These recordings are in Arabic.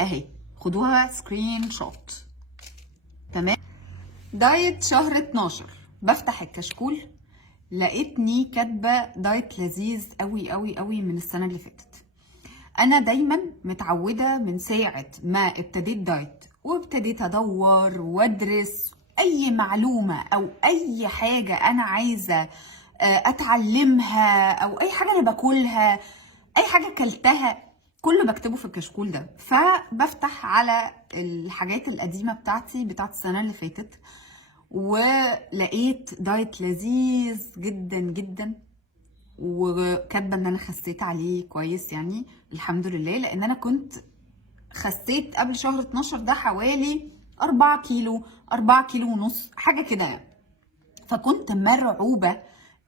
اهي خدوها سكرين شوت. تمام. دايت شهر 12، بفتح الكشكول لقيتني كاتبه دايت لذيذ قوي قوي قوي من السنه اللي فاتت. انا دايما متعوده من ساعه ما ابتديت دايت وابتديت ادور وادرس اي معلومه او اي حاجه انا عايزه اتعلمها، او اي حاجه انا باكلها، اي حاجه كلتها، كله بكتبه في الكشكول ده. فبفتح على الحاجات القديمه بتاعت السنه اللي فاتت، ولقيت دايت لذيذ جدا جدا، وكاتبه ان انا خسيت عليه كويس يعني الحمد لله، لان انا كنت خسيت قبل شهر 12 ده حوالي 4 كيلو 4 كيلو ونص حاجه كده يعني. فكنت مرعوبه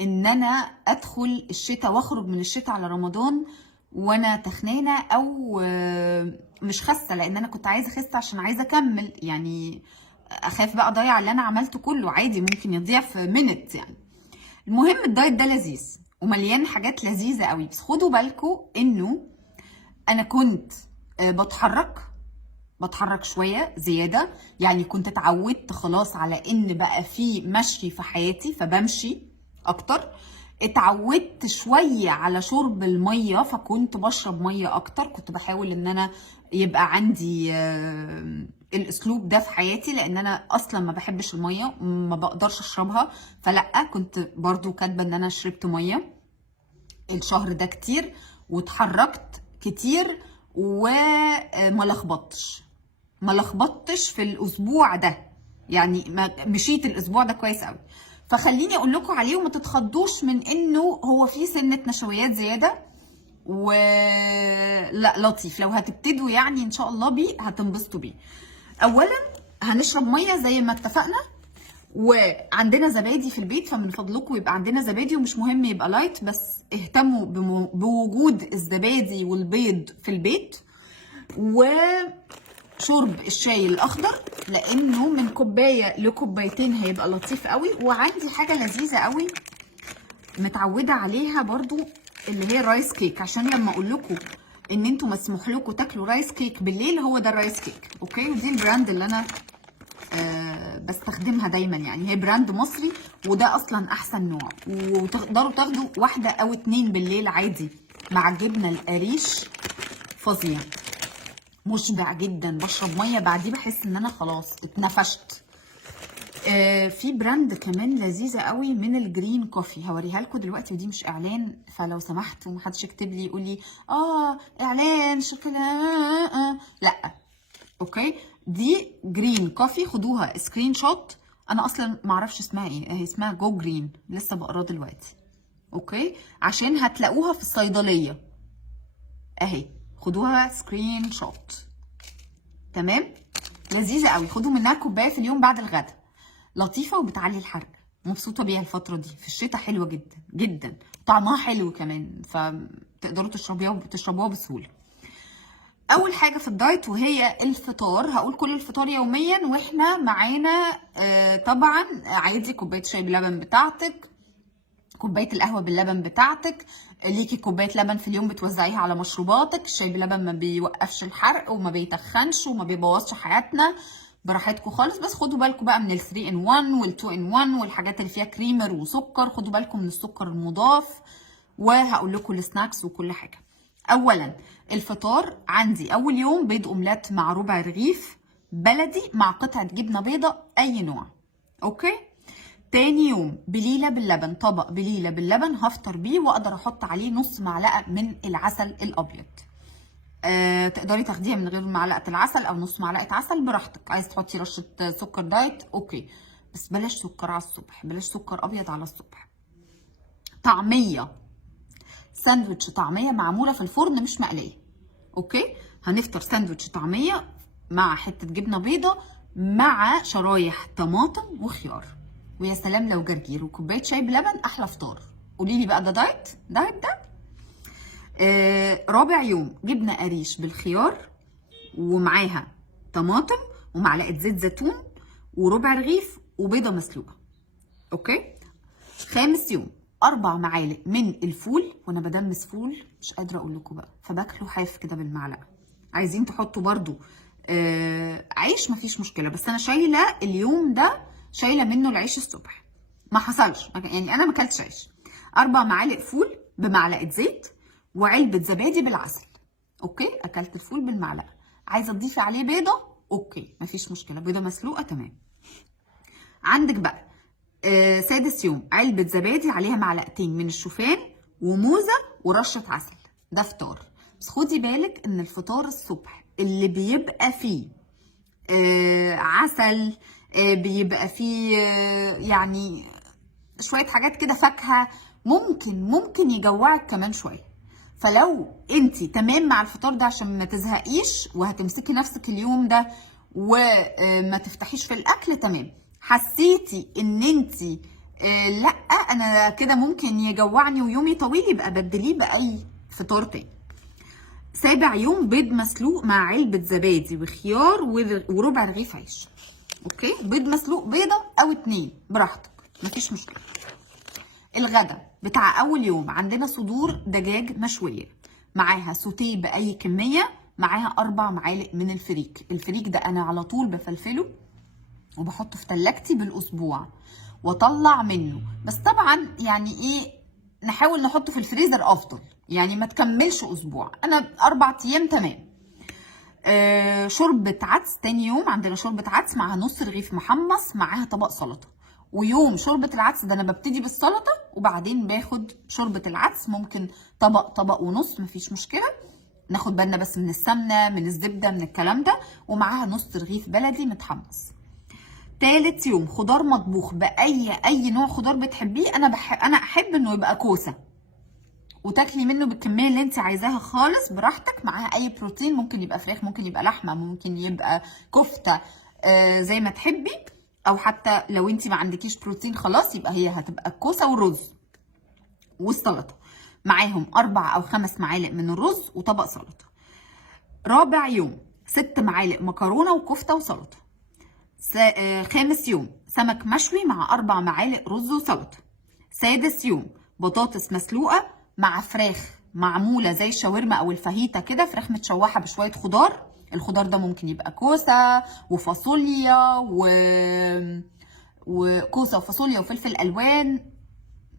ان انا ادخل الشتاء واخرج من الشتاء على رمضان وانا تخنانه او مش خاسه، لان انا كنت عايزه اخس عشان عايزه اكمل يعني. اخاف بقى اضيع اللي انا عملته كله، عادي ممكن يضيع في منت يعني. المهم الدايت ده لذيذ ومليان حاجات لذيذه قوي، بس خدوا بالكم انه انا كنت بتحرك شويه زياده، يعني كنت اتعودت خلاص على ان بقى في مشي في حياتي فبمشي اكتر. اتعودت شويه على شرب الميه فكنت بشرب ميه اكتر، كنت بحاول ان انا يبقى عندي الاسلوب ده في حياتي، لان انا اصلا ما بحبش الميه، ما بقدرش اشربها. فلا كنت برضو كاتبه ان انا شربت ميه الشهر ده كتير واتحركت كتير وما لخبطتش في الاسبوع ده، يعني مشيت الاسبوع ده كويس قوي. فخليني اقول لكم عليه وما تتخضوش من انه هو فيه سنه نشويات زياده، لا لطيف لو هتبتدوا يعني ان شاء الله بيه هتنبسطوا بيه. اولا هنشرب ميه زي ما اتفقنا، وعندنا زبادي في البيت، فمن فضلكم يبقى عندنا زبادي، ومش مهم يبقى لايت، بس اهتموا بوجود الزبادي والبيض في البيت. وشرب الشاي الاخضر لانه من كوبايه لكوبايتين هيبقى لطيف قوي. وعندي حاجه لذيذه قوي متعوده عليها برضو اللي هي الرايس كيك، عشان لما اقول لكم ان انتوا مسموح لكم تاكلوا رايس كيك بالليل، هو ده الرايس كيك. اوكي، ودي البراند اللي انا بستخدمها دايما، يعني هي براند مصري وده اصلا احسن نوع، وتقدروا تاخدوا واحده او اتنين بالليل عادي مع الجبنه القريش، فظيع مشبع جدا. بشرب ميه بعديه بحس ان انا خلاص اتنفشت. في براند كمان لذيذه قوي من الجرين كوفي، هوريها لكم دلوقتي، ودي مش اعلان فلو سمحتوا محدش يكتب لي يقول لي اعلان شوكولاته، لا. اوكي، دي جرين كوفي، خدوها سكرين شوت. انا اصلا ما اعرفش اسمها ايه، هي اسمها جو جرين، لسه بقراه دلوقتي. اوكي، عشان هتلاقوها في الصيدليه اهي، خدوها سكرين شوت. تمام، لذيذه قوي، خدوا منها كوبايه في اليوم بعد الغداء، لطيفه وبتعلي الحرق، مبسوطه بيها الفتره دي في الشتاء، حلوه جدا جدا، طعمها حلو كمان، فتقدروا تشربوها بسهوله. اول حاجه في الدايت وهي الفطار، هقول كل الفطار يوميا، واحنا معانا طبعا عادي كوبايه شاي بلبن بتاعتك، كوبايه القهوه باللبن بتاعتك، ليكي كوبايه لبن في اليوم بتوزعيها على مشروباتك. الشاي بلبن ما بيوقفش الحرق وما بيتخنش وما بيبوظش حياتنا، براحتكم خالص. بس خدوا بالكم بقى من ال 3 in 1 وال 2 in 1 والحاجات اللي فيها كريمر وسكر، خدوا بالكم من السكر المضاف، وهقول لكم السناكس وكل حاجه. اولا الفطار عندي اول يوم بيض اومليت مع ربع رغيف بلدي مع قطعه جبنه بيضه اي نوع. اوكي، تاني يوم بليله باللبن، طبق بليله باللبن هفطر بيه، واقدر احط عليه نص معلقه من العسل الابيض. تقدري تاخديها من غير معلقه العسل او نص معلقه عسل براحتك، عايز تحطي رشه سكر دايت اوكي، بس بلاش سكر على الصبح، بلاش سكر ابيض على الصبح. طعميه، ساندوتش طعميه معموله في الفرن مش مقليه. اوكي، هنفطر ساندوتش طعميه مع حته جبنه بيضه مع شرايح طماطم وخيار، ويا سلام لو جرجير وكوبايه شاي بلبن، احلى فطار. قولي لي بقى ده دايت ده؟ رابع يوم جبنه قريش بالخيار ومعاها طماطم ومعلقه زيت زيتون وربع رغيف وبيضه مسلوقه. اوكي، خامس يوم 4 معالق من الفول، وانا بدمس فول مش قادره اقول لكم بقى، فباكله حاف كده بالمعلقه. عايزين تحطوا برضو عيش مفيش مشكله، بس انا شايله اليوم ده، شايله منه العيش الصبح، ما حصلش يعني انا ما اكلتش عيش. 4 معالق فول بمعلقه زيت وعلبه زبادي بالعسل. اوكي، اكلت الفول بالمعلقه. عايزه تضيفي عليه بيضه، اوكي مفيش مشكله، بيضه مسلوقه تمام. عندك بقى سادس يوم علبه زبادي عليها معلقتين من الشوفان وموزه ورشه عسل. ده فطار. بس خدي بالك ان الفطار الصبح اللي بيبقى فيه عسل، بيبقى فيه يعني شويه حاجات كده، فاكهه، ممكن يجوعك كمان شويه. فلو انت تمام مع الفطار ده عشان ما تزهقيش وهتمسكي نفسك اليوم ده وما تفتحيش في الاكل، تمام. حسيتي ان انت لا انا كده ممكن يجوعني ويومي طويل، يبقى بدليه باي فطار تاني. سابع يوم بيض مسلوق مع علبة زبادي وخيار وربع رغيف عيش. اوكي، بيض مسلوق بيضة او 2 براحتك، مفيش مشكلة. الغدا بتاع اول يوم عندنا صدور دجاج مشوية، معاها سوتيه بأي كمية، معاها 4 معالق من الفريك. الفريك ده انا على طول بفلفله وبحطه في تلاجتي بالاسبوع واطلع منه، بس طبعا يعني ايه، نحاول نحطه في الفريزر افضل، يعني ما تكملش اسبوع، انا 4 ايام تمام. شوربه عدس تاني يوم عندنا شوربه عدس معاها نص رغيف محمص، معاها طبق سلطه. ويوم شوربه العدس ده انا ببتدي بالسلطه وبعدين باخد شوربه العدس، ممكن طبق ونص مفيش مشكله، ناخد بالنا بس من السمنه من الزبده من الكلام ده، ومعاها نص رغيف بلدي متحمص. تالت يوم خضار مطبوخ باي نوع خضار بتحبيه. انا احب انه يبقى كوسه، وتاكلي منه بالكميه اللي انت عايزاها خالص براحتك، معاها اي بروتين، ممكن يبقى فراخ، ممكن يبقى لحمه، ممكن يبقى كفته، زي ما تحبي. او حتى لو انت ما عندكيش بروتين خلاص، يبقى هي هتبقى كوسه ورز والسلطه، معاهم 4 أو 5 معالق من الرز وطبق سلطه. رابع يوم 6 معالق مكرونه وكفته وسلطه. خامس يوم سمك مشوي مع 4 معالق رز وسلطه. سادس يوم بطاطس مسلوقه مع فراخ معموله زي الشاورما او الفاهيتا كده، فراخ متشوحه بشويه خضار. الخضار ده ممكن يبقى كوسه وفاصوليا وكوسه وفاصوليا وفلفل الوان،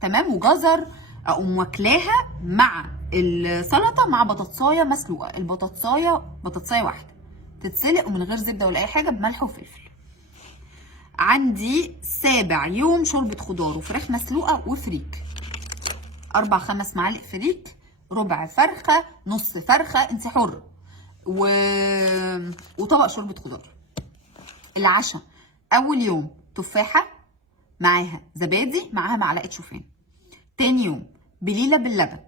تمام، وجزر. اقوم واكلاها مع السلطه مع بطاطسايه مسلوقه. بطاطسايه واحده تتسلق ومن غير زبده ولا اي حاجه، بملح وفلفل. عندي سابع يوم شوربة خضار وفراخ مسلوقة وفريك. 4 5 معالق فريك، ربع فرخة، نص فرخة، انت حرة، وطبق شوربة خضار. العشاء أول يوم تفاحة معاها زبادي معاها معلقة شوفان. تاني يوم بليلة باللبن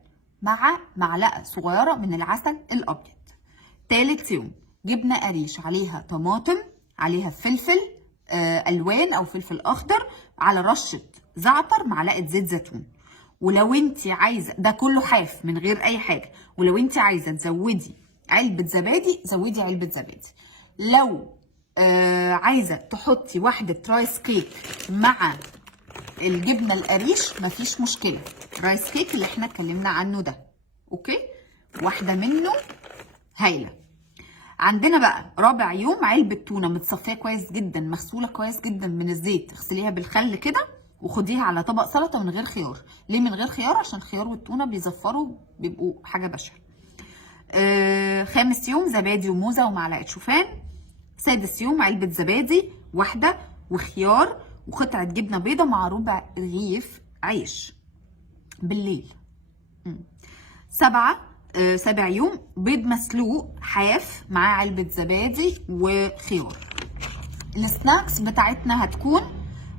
مع معلقة صغيرة من العسل الأبيض. تالت يوم جبنة قريش عليها طماطم، عليها فلفل الوان او فلفل اخضر، على رشه زعتر، معلقه زيت زيتون. ولو انت عايزه ده كله حاف من غير اي حاجه، ولو انت عايزه تزودي علبه زبادي زودي علبه زبادي. لو عايزه تحطي واحده رايس كيك مع الجبنه القريش مفيش مشكله، رايس كيك اللي احنا اتكلمنا عنه ده، اوكي، واحده منه هايله. عندنا بقى رابع يوم علبة تونة متصفية كويس جدا، مغسولة كويس جدا من الزيت، اغسليها بالخل كده وخديها على طبق سلطة من غير خيار. ليه من غير خيار؟ عشان الخيار والتونة بيزفروا، بيبقوا حاجة بشعة. خامس يوم زبادي وموزة ومعلقة شوفان. سادس يوم علبة زبادي واحدة وخيار وقطعة جبنة بيضة مع ربع رغيف عيش بالليل. سابع يوم بيض مسلوق حاف مع علبة زبادي وخيار. السناكس بتاعتنا هتكون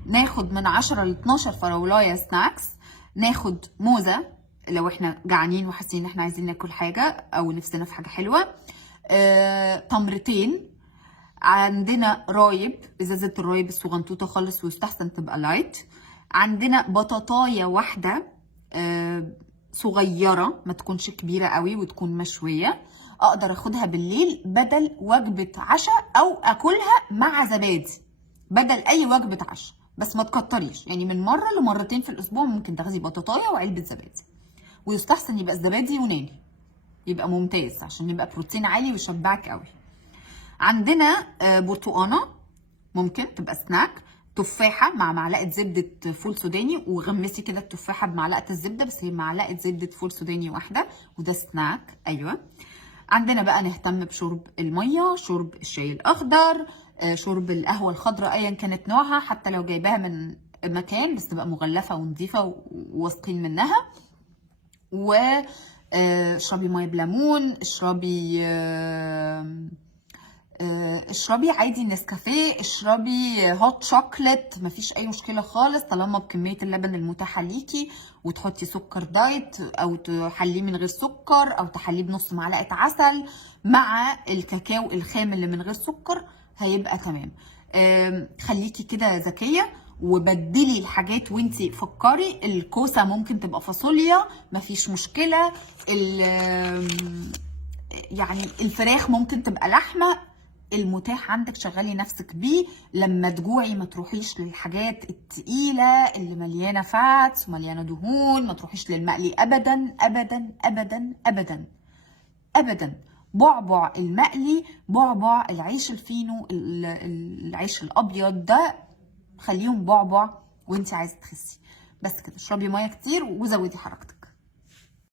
ناخد من 10 ل 12 فراولايه سناكس، ناخد موزة لو احنا جعانين وحاسين ان احنا عايزين ناكل حاجة او نفسنا في حاجة حلوة، تمرتين، عندنا رايب، ازازة الرايب الصغنطوطة خالص ويستحسن تبقى لايت، عندنا بطاطاية واحدة صغيرة ما تكونش كبيرة قوي وتكون مشوية، اقدر اخدها بالليل بدل وجبة عشاء او اكلها مع زبادي بدل اي وجبة عشاء، بس ما تكتريش، يعني من مرة لمرتين في الاسبوع ممكن تاخدي بطاطاية وعلبة زبادي، ويستحسن يبقى الزبادي يوناني يبقى ممتاز عشان يبقى بروتين عالي ويشبعك قوي. عندنا برتقانه ممكن تبقى سناك، تفاحه مع معلقه زبده فول سوداني، وغمسي كده التفاحه بمعلقه الزبده، بس هي معلقه زبده فول سوداني واحده، وده سناك. ايوه. عندنا بقى نهتم بشرب الميه، شرب الشاي الاخضر، شرب القهوه الخضراء ايا كانت نوعها، حتى لو جايباها من مكان بس تبقى مغلفه ونظيفه وواثقين منها. و اشربي ميه بليمون، اشربي عادي نسكافيه، اشربي هوت شوكليت، مفيش اي مشكله خالص طالما بكميه اللبن المتاحه ليكي، وتحطي سكر دايت او تحليه من غير سكر، او تحليه بنص معلقه عسل مع الكاكاو الخام اللي من غير سكر، هيبقى تمام. خليكي كده ذكيه وبدلي الحاجات وانتي فكري. الكوسه ممكن تبقى فاصوليا، مفيش مشكله. يعني الفراخ ممكن تبقى لحمه، المتاح عندك شغلي نفسك بيه. لما تجوعي ما تروحيش للحاجات التقيله اللي مليانه فاتس ومليانه دهون، ما تروحيش للمقلي ابدا ابدا ابدا ابدا ابدا. بعبع المقلي، بعبع العيش الفينو، العيش الابيض ده، خليهم بعبع وانت عايزه تخسي. بس كده، اشربي ميه كتير وزودي حركتك.